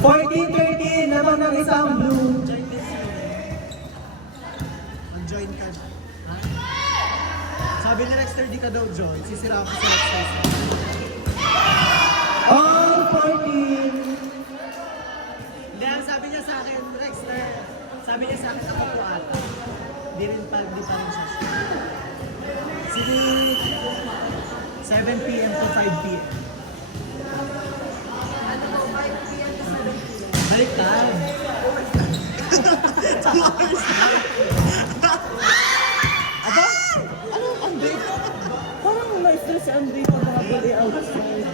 14-13, naman ng isang blue. Mag-join ka. Ha? Sabi ni Rexter, di ka daw join. Sisira ako si Rexter. All 14. Hindi, ang sabi niya sa akin, Rexter, sabi niya sa akin, ako po ata. Di pa rin siya. Sige, 7 p.m. to 5 p.m. Ano po, 5 p.m. to 7 p.m. Baliktad. 2 hours na. Aba? Anong Andy? Parang na-stress si Andy pag nakabali outside.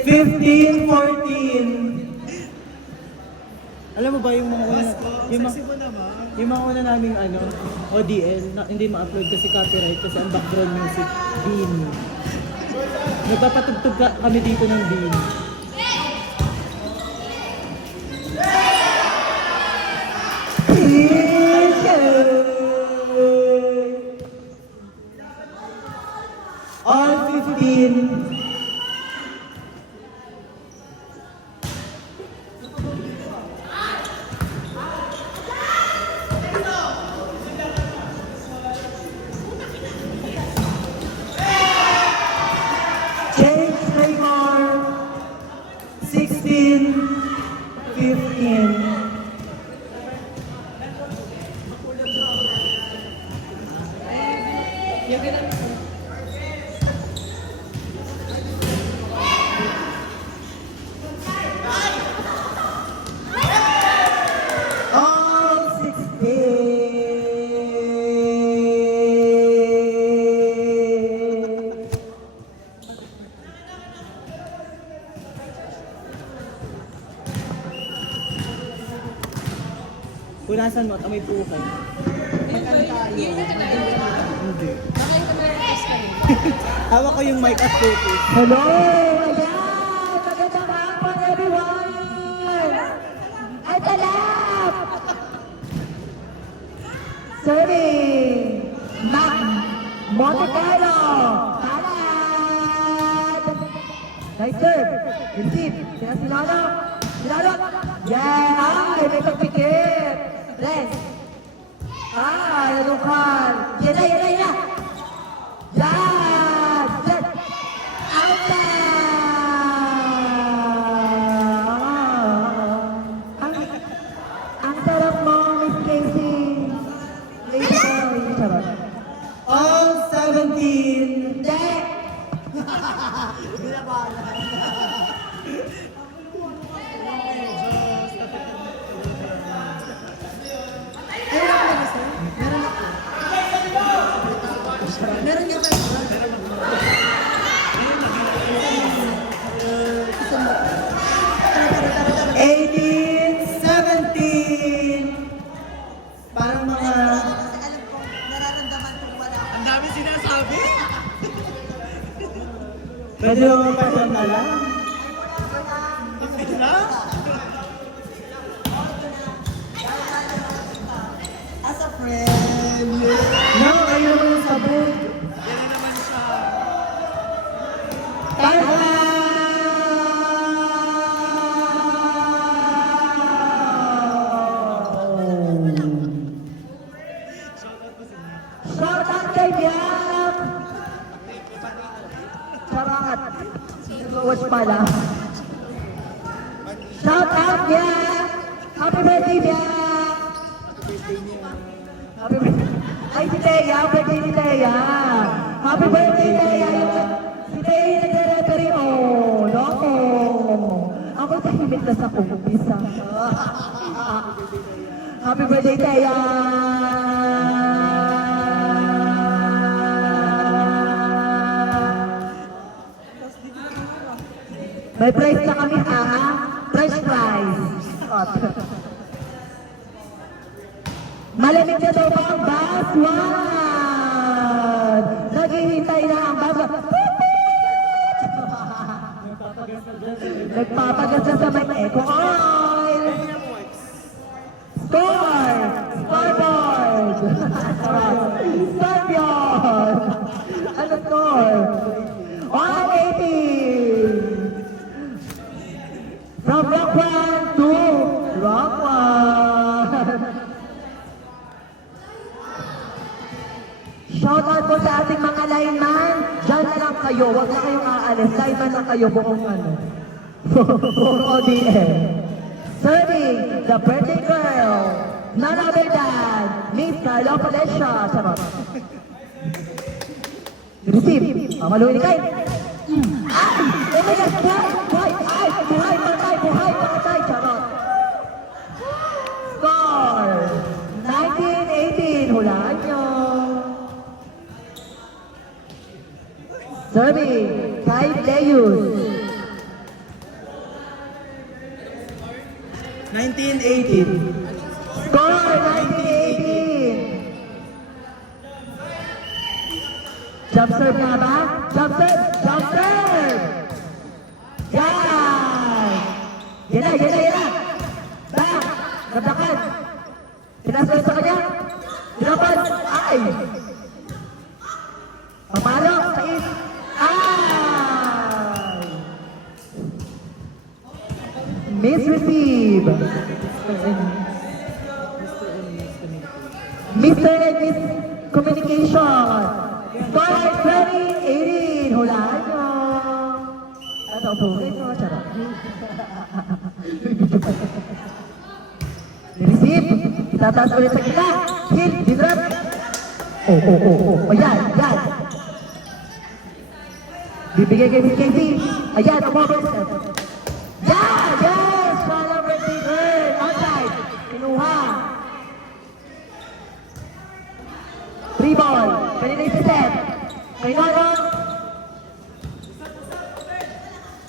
15-14. Alam mo ba yung mga una, yung, Sexy mo naman. yung mga una naming ODL, na, hindi ma-upload kasi copyright kasi ang background music, Bean. Nagpapatugtog kami dito ng Bean. All 15. Change Raymore. 16-15. All 16. Punasan mo at amoy pukay. Yun yung kanayon. Hindi. Baka yung kanayon kayo. Hawak ko yung mic at focus. Hello! Ayan! Magandang hapon, everyone! Ay, talap! Serving! Mac! Monte Carlo! Talad! Nice serve! Receive! Sina si Lolo! Si Lolo! Yeah! Ay, may pagpikit! Bless! Ay, nadukal! Yan na! Yan! Set! Out na! Ang sarap mo, Miss Casey. Lady boy, sarap. All 17. Hindi! Meron niya tayo. 18-17. Parang mga... Kasi alam ko, nararamdaman ko wala ako. Ang dami sinasabi. Pwede mo magpasal na lang. Sila? As a friend. No, ayaw mo yung sabog. Yan na naman siya. Shout out kay Biak! Sarangat. Nag-watch pala. Shout out Biak! Happy birthday Biak! Happy birthday. Ay, si Teya. Birthday ni Teya. Happy birthday Teya. Si Teya nagre-referee mo. Loko. Ako tahimik na sa kumpisa. Happy birthday Teya. May prize na kami ha. Fresh prize. Malamig na daw ba ang bus? One! Naghihintay na ang bus. Nagpapagas sa may eco oil. Score! Scoreboard! Scorpion! Ano score? 180! aalis. Kahit man lang kayo buong ano. Buong ODM. Serving the birthday girl. None other than Miss Carlo Valencia. Charot. Receive. Maluhin ni Kai. Ay! Oh my God! Buhay! Ay! Buhay! Patay! Buhay! Patay! Charot. Score! 19-18. Hulaan nyo. Serving. Kai Leus. 1918. Score! 19-18. Jump serve na ba? Jump serve! Jump serve! Yan! Yan na! Yan na! Yan na! Back! Nabdakan! Pinasulit sa kanya! Pinapan! Ay! Papalo! Sa is! Ay! Miss receive! Mr. and Miss Communication! Score 20-18! Hulaan nyo! Ano po? Ito, charot. Receive! Itataas ulit sa kita! Hit! Dinrap! Oh, ayan, ayan! Bibigay kay Miss Casey! Ayan, umabot! Yan! Yes! Follow receiver! Outside! Kinuha! 3 ball! Kanina yung set! Kay Noro!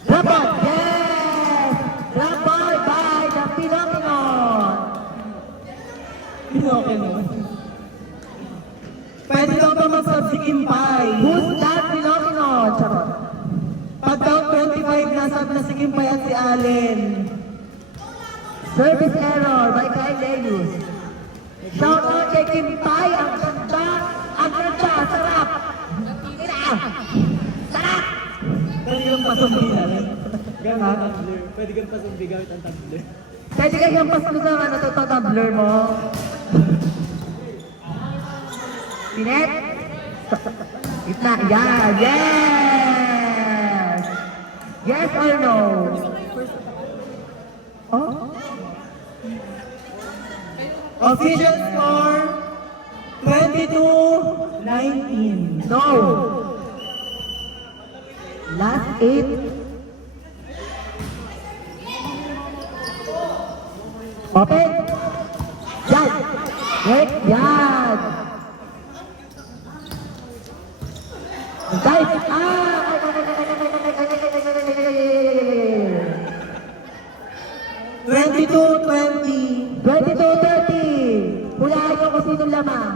Drop ball! Yes! Drop ball by the Pinokinon! Pinokinon. Pwede daw ba mag-sub si Kimpay? Who's that Pinokinon? Charot! Pag daw 25, nasab na si Kimpay at si Allen. Service error by Kai Leus. Shout out kay Kimpay! Ang ganda! Ang ganda! Sarap! Ina! Sarap! Pwede kang pasumbigan. Gamit ang tumbler. Pwede kang pasumbi gamit ang tumbler. Pwede kayong paslusan ano to tumbler mo? Pinet? Gitna. Yan! Yes! Yes or no? Oh? Official score, 22-19. No! Last 8. Open! Yan! Wait! Yan! Guys! 22-20. 22-30! Hulaan nyo kung sino lamang.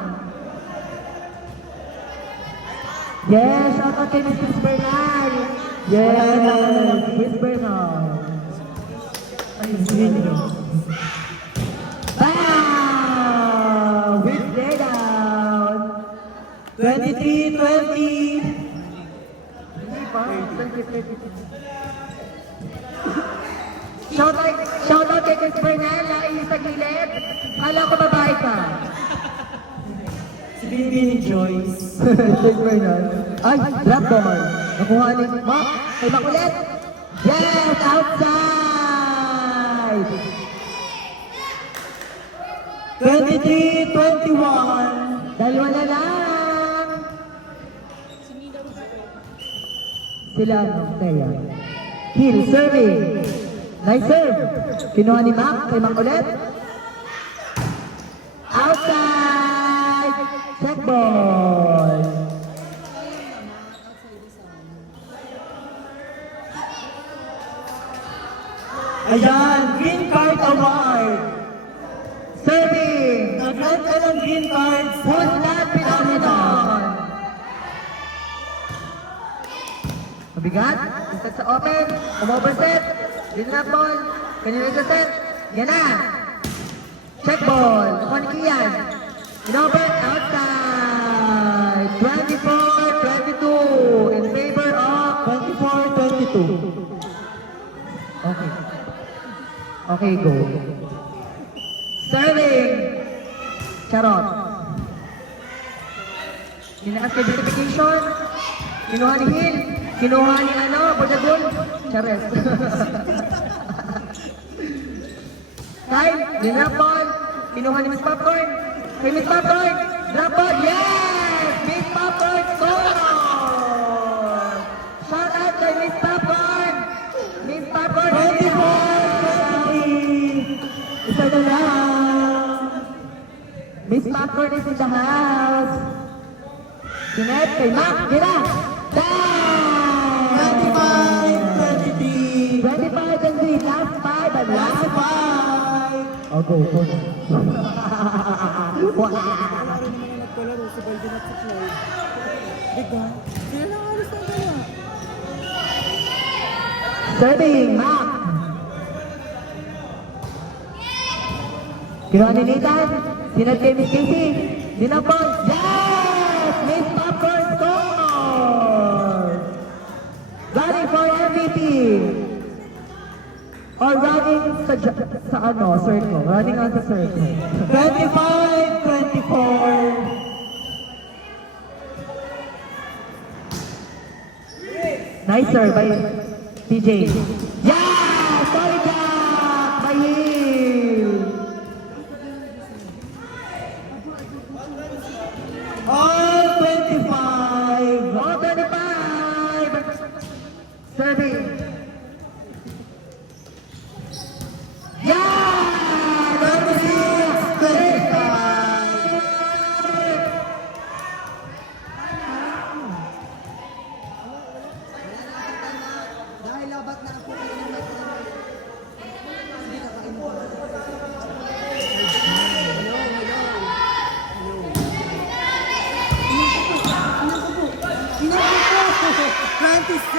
Yes! Shout out kay Mrs. Bernal! Yes! Miss Bernal! Ay, sino? Wow! With play down! 23-20. Hindi pa? Shout out kay Miss Bernal na ayun sa gilid. Kala ko babae ka. Si Bibi ni Joyce. Miss Bernal. Ay, drop ball. Nakuha ni Mac. Kay Makulit. Yes! Outside! 23-21. Dalawa na lang. Sila, no? Kaya. Hill, serving. Nice serve. Kinuha ni Mac. Kay Mac ulit. Outside. Check ball. Ayan, green card award. Serving. Nag-grant ka ng green card sa Who's that phenomenon? Mabigat. Set sa open. Umoverset. Din na ball. Kanina sa set. Yan na. Check ball. Nakuha ni Kian. Inover. Outside. 24-22. In favor of 24-22. Okay. Okay, go. Serving. Charot. Tinaas kay verification. Kinuha ni Hill. Kinuha ni ano? Bajagol. Chares. Kyle, dinrap ball. Kinuha ni Miss Popcorn. Kay Miss Popcorn. Drop ball. Yes! Miss Popcorn score! Shout out kay Miss Popcorn. Miss Popcorn. 24-20. Isa na lang. Miss Popcorn is in the house. Sinet kay Mac. Gira. Down! 25-23. 25 and 3. Last 5 and last 5. I'll go for it. Wow. Wala rin naman yung nagkalaro si Balvin at si Chloe. Diba? Sila lang alis na gala. Serving, Mac. Kinuha ni Nathan. Sinat kay Miss Casey. Dinapon. Yes! Miss Popcorn score! Running for MVP. Or running sa ano, circle. Running on the circle. 25-24. Nice serve by TJ. Yeah! Sorry block by Hill. All 25. All 25. Serving. Yeah! 26-25. Dahil labat na ang puti ng mga hindi ka kainom.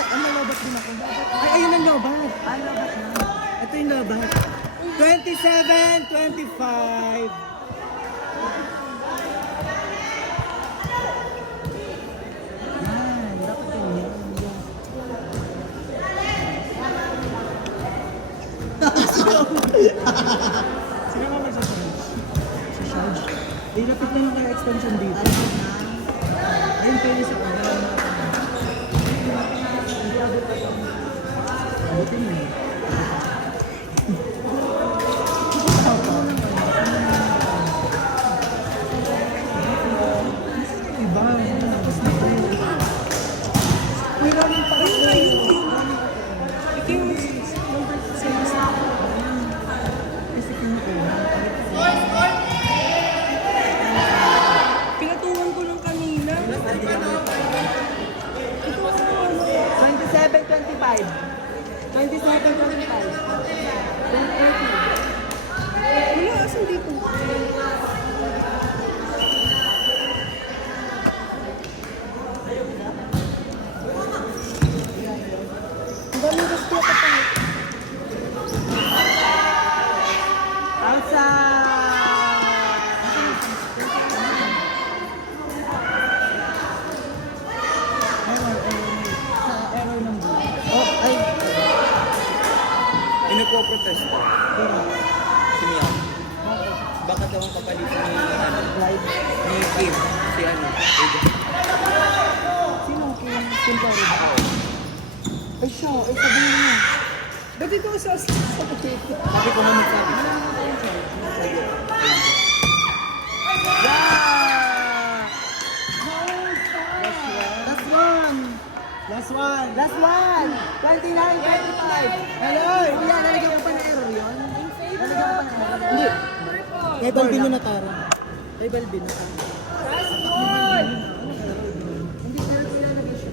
Ano lobat din ako? Ay, ayun ang lobat. Ay, labat na. Ito yung lobat. 27-25. Yan, dapat ganyan. Sino ba magsasabi? Si Sarge. Ilapit na lang kayo extension dito. Ayun kayo sa kanya. Abutin mo. Iba, tapos na tayo. May running pa rin. Ikaw, number 6. Kasi kinukuha. Pinatungan ko lang kanina. 27-25. 27-25. Wala, asan dito? Ang dami gusto ko pa. Error ng buhay. Oh, ay. Nagpo-protesta. Si Miao. Baka daw ang kapalitan ni, Live. ni Kim. Si ano, Ada. Sino Kim Florida? Ay siya, ay sabi niya. Ba't ito sa Sabi ko naman sabi. Last one! Last one. Last one! 29-25! Hello! Hindi yan, nalagyan ko pa na error yun? Nalagyan ko pa na error? Hindi. Kay Balvin yung natara. Kay Balvin natara. Hindi, pero ilalagay siya.